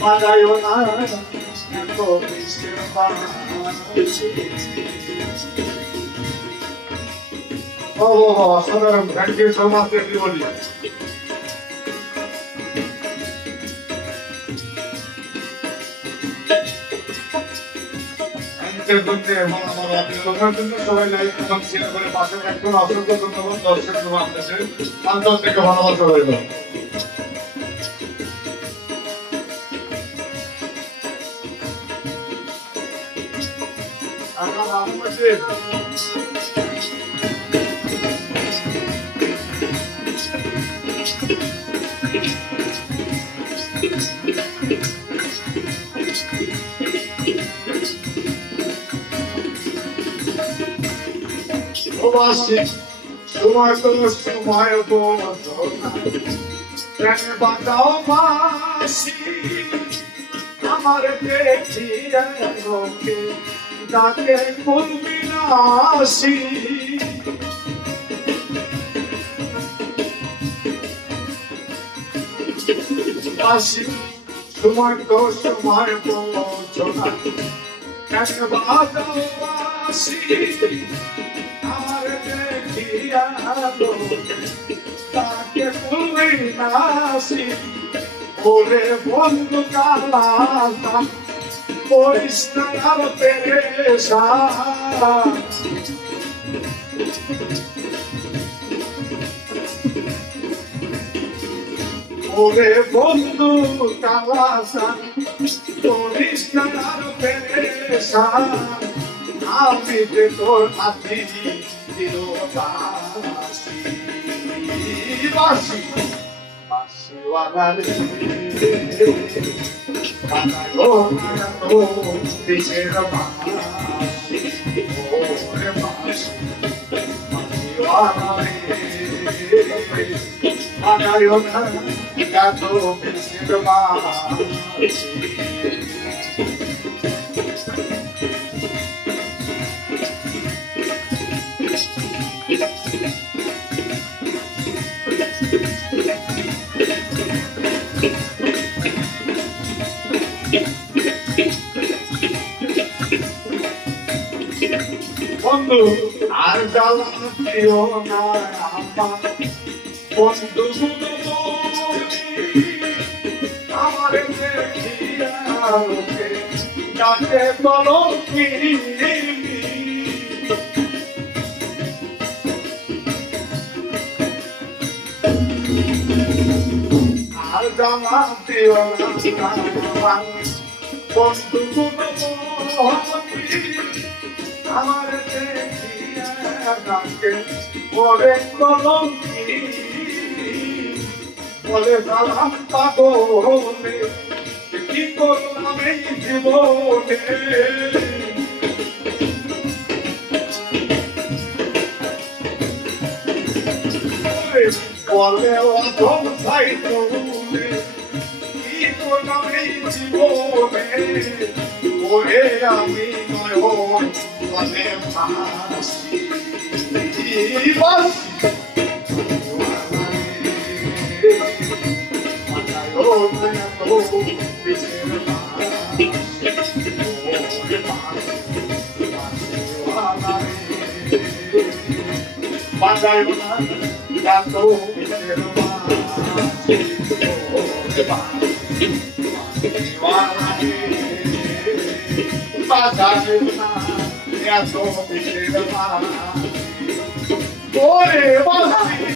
বাজায়ও না এত বৃষ্টির বাঁশি। ও অসাধারণ, thank you so much everybody. সবাই লাইক এবং শেয়ার করে পাশে থাকবেন। অসংখ্য ধন্যবাদ দর্শক এবং আপনাদের অন্তর থেকে ভালোবাসা রইল। প্রবাসী সময় তো সময় বাঁচাও বাসি আমার দেখিয়া লোকে ডাকে করবি নাসি। বাসি সময় তো সময় পৌঁছনা বাঁচাও বাসি আমার দেখিয়া লোকে তাকে করবি নাসি। ওরে বন্ধু কালা পরিষ্কার পেশা ওরে বন্ধু কালা পরিষ্কার পেশা আমি যে তোর হাতি দিল বাসি বাসি বাসিওয়ালা রে বানায়ো বানায়ো দেশের বাসি ওরে বাসি বাসিওয়ালা রে বানায়ো না এত দেশের বাসি। বন্ধু আর জ্বালা দিও না আমার বন্ধু আমার দেখিয়া লোকে ডাকে কলঙ্কি। আর জ্বালা দিও না আমার বন্ধু আমার দেখিয়া ডাকে ওরে কলঙ্কি। বলে সালাম পাগলে কি করলাম এই জীবনে বলে অধম ভাই তুলে কি করলাম এই জীবনে। ওরে আমি নয়ন বলে ভাসি বাসি বাজায়ো না এত দেশের বাজায়ো না এত দেশের ওরে বাসি।